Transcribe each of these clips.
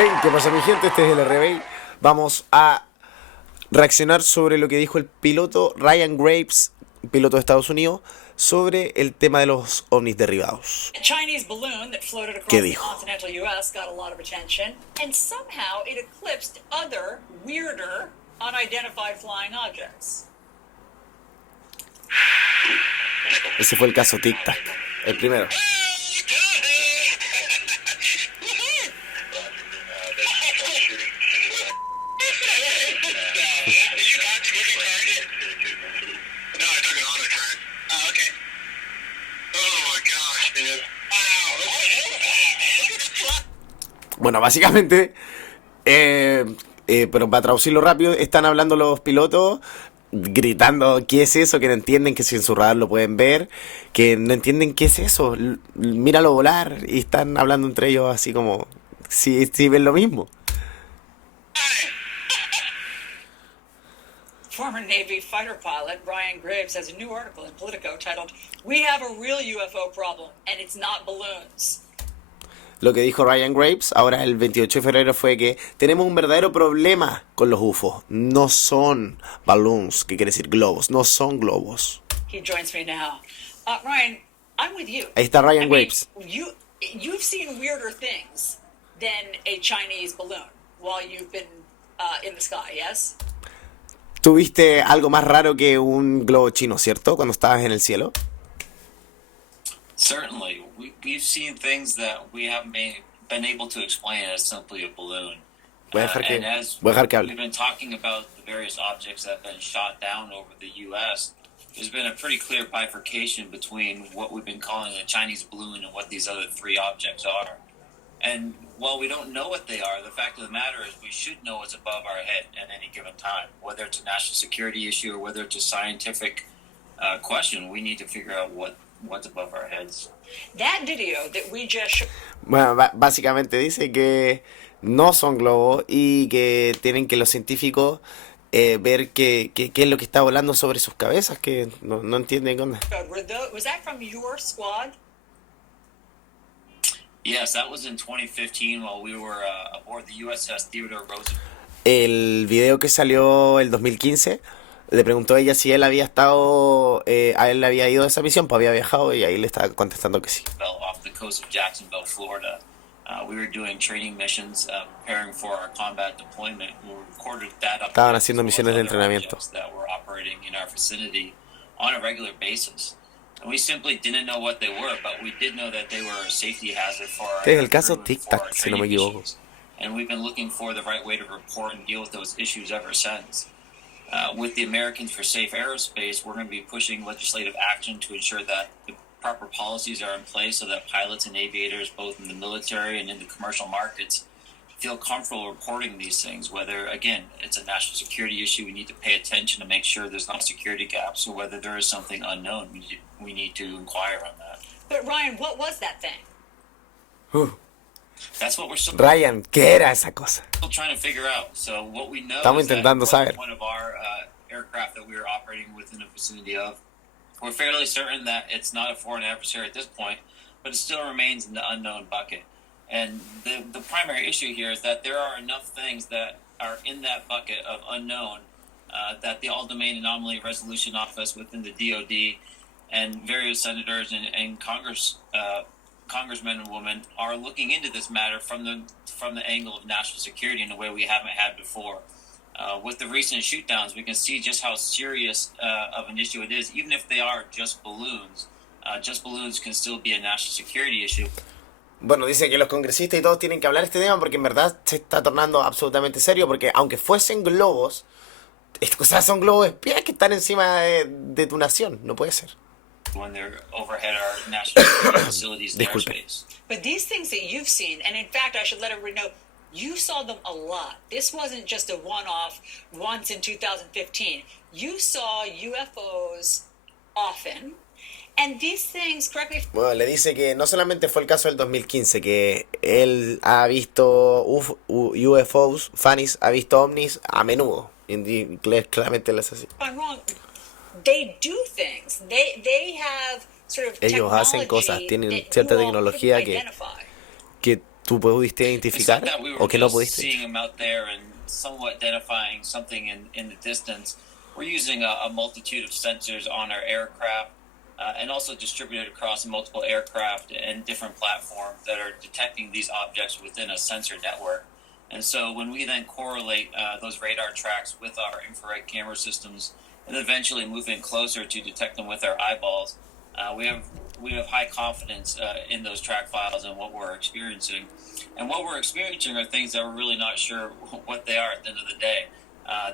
Hey, ¿qué pasa mi gente? Este es el RB. Vamos a reaccionar sobre lo que dijo el piloto Ryan Graves, piloto de Estados Unidos, sobre el tema de los ovnis derribados. ¿Qué dijo? Ese fue el caso Tic Tac, el primero. Bueno, básicamente, pero para traducirlo rápido, están hablando los pilotos, gritando qué es eso, que no entienden, que si en su radar lo pueden ver, que no entienden qué es eso, míralo volar, y están hablando entre ellos así como si ven lo mismo. Former Navy fighter pilot Ryan Graves has a new article in Politico titled "We have a real UFO problem and it's not balloons." Lo que dijo Ryan Graves ahora el 28 de febrero fue que tenemos un verdadero problema con los UFOs. No son balloons, que quiere decir globos, no son globos. He joins me now. Ryan, I'm with you. Ahí está Ryan Graves. You've seen weirder things than a Chinese balloon while you've been in the sky, yes? Tuviste algo más raro que un globo chino, ¿cierto? Cuando estabas en el cielo. Certainly. We've seen things that we haven't been able to explain as simply a balloon. Voy a dejar que hable. We've been talking about the various objects that have been shot down over the U.S., there's been a pretty clear bifurcation between what we've been calling a Chinese balloon and what these other three objects are. And while we don't know what they are, the fact of the matter is we should know what's above our head at any given time. Whether it's a national security issue or whether it's a scientific question, we need to figure out what's above our heads. That video that we just Bueno, básicamente dice que no son globos y que tienen que los científicos ver qué es lo que está volando sobre sus cabezas, que no entienden qué onda. was that from your squad? Yes, that was in 2015 while we were aboard the USS Theodore Roosevelt. El video que salió el 2015, le preguntó a ella si él había estado, a él le había ido a esa misión, pues había viajado, y ahí le estaba contestando que sí. Off the coast of Jacksonville, Florida. We were doing training missions, preparing for our combat deployment. We recorded that up. Estaban haciendo misiones de entrenamiento. That were operating in our vicinity on a regular basis. And we simply didn't know what they were, but we did know that they were a safety hazard for our Este es el caso Tic Tac, si no me equivoco. And we've been looking for the right way to report and deal with those issues ever since. With the Americans for Safe Aerospace, we're going to be pushing legislative action to ensure that the proper policies are in place so that pilots and aviators, both in the military and in the commercial markets, feel comfortable reporting these things. Whether, again, it's a national security issue, we need to pay attention to make sure there's not security gaps, or whether there is something unknown, we need to inquire on that. But Ryan, what was that thing? That's what we're still Ryan, ¿qué era esa cosa? trying to figure out. So what we know Estamos is that intentando saber. one of our aircraft that we were operating within the vicinity of, we're fairly certain that it's not a foreign adversary at this point, but it still remains in the unknown bucket. And the primary issue here is that there are enough things that are in that bucket of unknown that the All-Domain Anomaly Resolution Office within the DoD and various senators and congressmen and women are looking into this matter from the angle of national security in a way we haven't had before. With the recent shootdowns, we can see just how serious of an issue it is. Even if they are just balloons can still be a national security issue. Bueno, dice que los congresistas y todos tienen que hablar este tema porque en verdad se está tornando absolutamente serio, porque aunque fuesen globos, estas son globos espías que están encima de tu nación, no puede ser. When they're overhead our national security facilities and airspace. But these things that you've seen, and in fact, I should let everybody know, you saw them a lot. This wasn't just a one-off once in 2015. You saw UFOs often. And these things, correct me if... Bueno, le dice que no solamente fue el caso del 2015, que él ha visto UFOs, Fanis ha visto ovnis a menudo. Y claramente las así. I'm wrong. They do things. They have sort of Ellos hacen cosas, tienen cierta tecnología que tú pudiste It's like identificar that. We were o que no just pudiste. seeing them out there and somewhat identifying something in the distance. We're using a multitude of sensors on our aircraft and also distributed across multiple aircraft and different platforms that are detecting these objects within a sensor network. And so when we then correlate those radar tracks with our infrared camera systems and eventually move in closer to detect them with our eyeballs, we have high confidence in those track files and what we're experiencing. And what we're experiencing are things that we're really not sure what they are at the end of the day.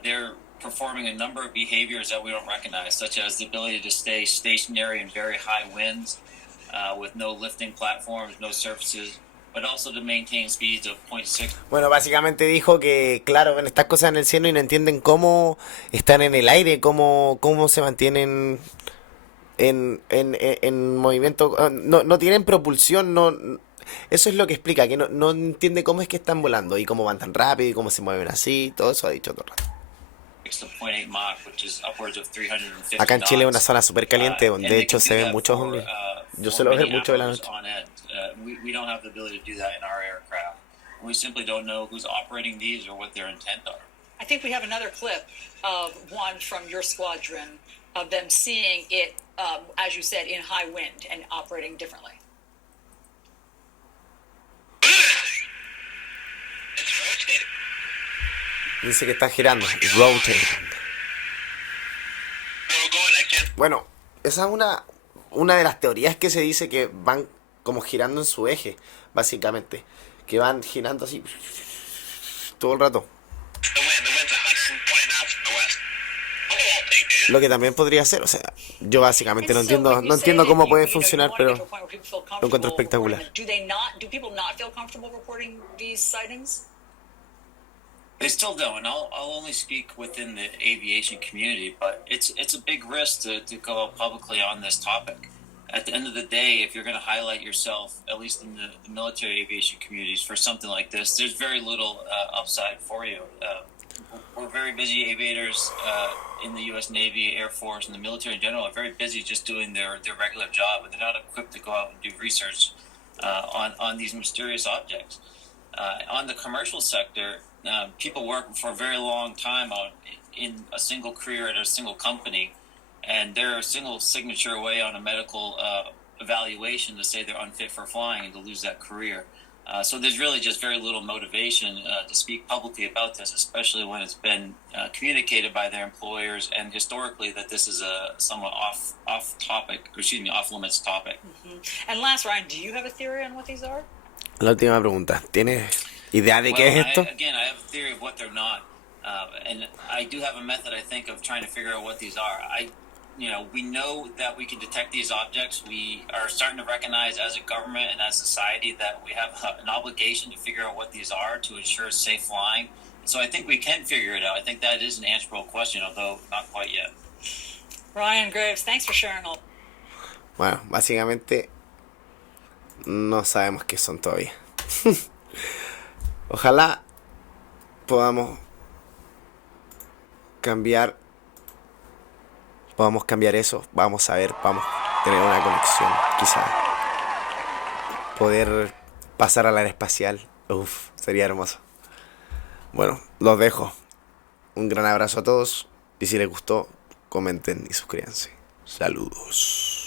They're performing a number of behaviors that we don't recognize, such as the ability to stay stationary in very high winds with no lifting platforms, no surfaces, but also to maintain speeds of 0.6. Bueno, básicamente dijo que, claro, ven estas cosas en el cielo y no entienden cómo están en el aire, cómo se mantienen en movimiento. No tienen propulsión, no. Eso es lo que explica, que no entiende cómo es que están volando y cómo van tan rápido y cómo se mueven así, todo eso ha dicho todo el rato. To 0.8 Mach, which is upwards of 350 Acá en Chile es una knots. zona súper caliente, And de they hecho can se do ven that muchos for, ovnis. Yo for suelo ver many mucho de la hours noche. on end. We don't have the ability to do that in our aircraft. We simply don't know who's operating these or what their intent are. I think we have another clip of one from your squadron of them seeing it, as you said, in high wind and operating differently. It's rotating. Dice que está girando, rotating. No, go on, I can't. Bueno, esa es una de las teorías que se dice que van como girando en su eje, básicamente. Que van girando así todo el rato. The wind's 120 knots from the west. Oh, I'll take it. Lo que también podría ser, o sea, yo básicamente no And so entiendo, when you no say entiendo that cómo you- puede you know, you funcionar, wanna get to pero a point where people feel lo encuentro comfortable espectacular. reporting them. Do people not feel comfortable reporting these sightings? They still don't, and I'll only speak within the aviation community, but it's a big risk to go out publicly on this topic. At the end of the day, if you're going to highlight yourself, at least in the military aviation communities, for something like this, there's very little upside for you. We're very busy aviators in the U.S. Navy, Air Force, and the military in general are very busy just doing their regular job, and they're not equipped to go out and do research on these mysterious objects. On the commercial sector, people work for a very long time out in a single career at a single company, and they're a single signature away on a medical evaluation to say they're unfit for flying and to lose that career. So there's really just very little motivation to speak publicly about this, especially when it's been communicated by their employers and historically that this is a somewhat off limits topic. And last, Ryan, do you have a theory on what these are? La última pregunta, ¿tienes idea de qué es esto? I have a theory of what they're not, and I do have a method, I think, of trying to figure out what these are. We know that we can detect these objects. We are starting to recognize as a government and as a society that we have an obligation to figure out what these are to ensure safe flying. So I think we can figure it out. I think that is an answerable question, although not quite yet. Ryan Graves, thanks for sharing all. Bueno, básicamente no sabemos qué son todavía. Ojalá podamos cambiar eso, vamos a ver, vamos a tener una conexión, quizá poder pasar al área espacial. Uf, sería hermoso. Bueno, los dejo. Un gran abrazo a todos y si les gustó, comenten y suscríbanse. Saludos.